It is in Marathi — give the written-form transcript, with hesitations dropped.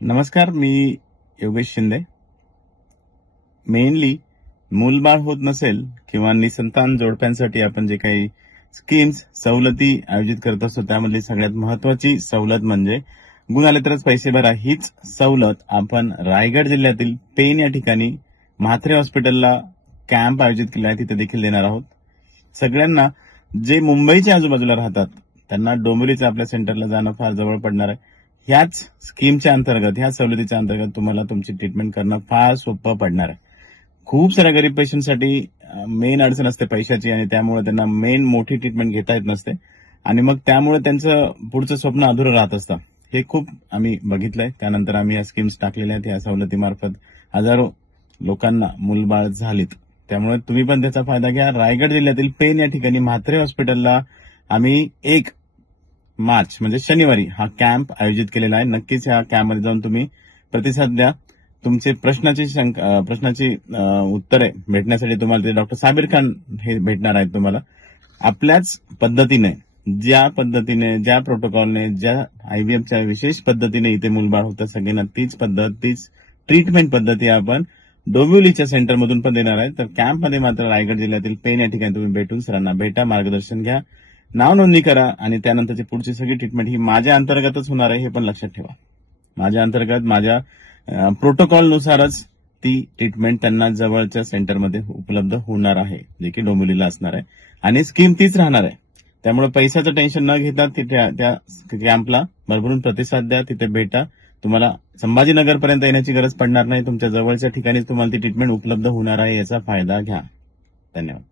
नमस्कार, मी योगेश शिंदे. मेनली मूलबाळ होत नसेल किंवा निसंतान जोडप्यांसाठी आपण जे काही स्कीम्स सवलती आयोजित करत असतो त्यामधली सगळ्यात महत्वाची सवलत म्हणजे गुण आले तरच पैसे भरा. हीच सवलत आपण रायगड जिल्ह्यातील पेन या ठिकाणी म्हात्रे हॉस्पिटलला कॅम्प आयोजित केला आहे, तिथे देखील देणार आहोत. सगळ्यांना जे मुंबईच्या आजूबाजूला राहतात त्यांना डोंबिवलीच्या आपल्या सेंटरला जाणं फार जवळ पडणार आहे. ह्याच स्कीमच्या अंतर्गत, ह्या सवलतीच्या अंतर्गत तुम्हाला तुमची ट्रीटमेंट करणं फार सोपं पडणार आहे. खूप साऱ्या गरीब पेशंटसाठी मेन अडचण असते पैशाची आणि त्यामुळे त्यांना मेन मोठी ट्रीटमेंट घेता येत नसते आणि मग त्यामुळे त्यांचं पुढचं स्वप्न अधुरं राहत असतं. हे खूप आम्ही बघितलंय. त्यानंतर आम्ही या स्कीम्स टाकलेल्या आहेत. या सवलतीमार्फत हजारो लोकांना मुलबाळ झालीत. त्यामुळे तुम्ही पण त्याचा फायदा घ्या. रायगड जिल्ह्यातील पेन या ठिकाणी म्हात्रे हॉस्पिटलला आम्ही 1 मार्च म्हणजे शनिवारी हा कॅम्प आयोजित केलेला आहे. नक्कीच या कॅम्पमध्ये जाऊन तुम्ही प्रतिसाद द्या. तुमचे प्रश्नाची उत्तरे भेटण्यासाठी तुम्हाला ते डॉक्टर साबिर खान हे भेटणार आहेत. तुम्हाला आपल्याच पद्धतीने, ज्या प्रोटोकॉलने, ज्या आयव्हीएफच्या विशेष पद्धतीने इथे मुलबाळ होतं सगळ्यांना तीच पद्धत, तीच ट्रीटमेंट पद्धती आपण डोंबिवलीच्या सेंटरमधून पण देणार आहे. तर कॅम्पमध्ये मात्र रायगड जिल्ह्यातील पेन या ठिकाणी तुम्ही भेटून सरांना भेटा, मार्गदर्शन घ्या, नाव नोंदणी करा आणि त्यानंतरची पुढची सगळी ट्रीटमेंट ही माझ्या अंतर्गतच होणार आहे, हे पण लक्षात ठेवा. माझ्या अंतर्गत, माझ्या प्रोटोकॉलनुसारच ती ट्रीटमेंट त्यांना जवळच्या सेंटरमध्ये उपलब्ध होणार आहे, जे की डोंबिवलीला असणार आहे आणि स्कीम तीच राहणार आहे. त्यामुळे पैशाचं टेन्शन न घेता तिथे त्या कॅम्पला भरभरून प्रतिसाद द्या, तिथे भेटा. तुम्हाला संभाजीनगरपर्यंत येण्याची गरज पडणार नाही. तुमच्या जवळच्या ठिकाणीच तुम्हाला ती ट्रीटमेंट उपलब्ध होणार आहे. याचा फायदा घ्या. धन्यवाद.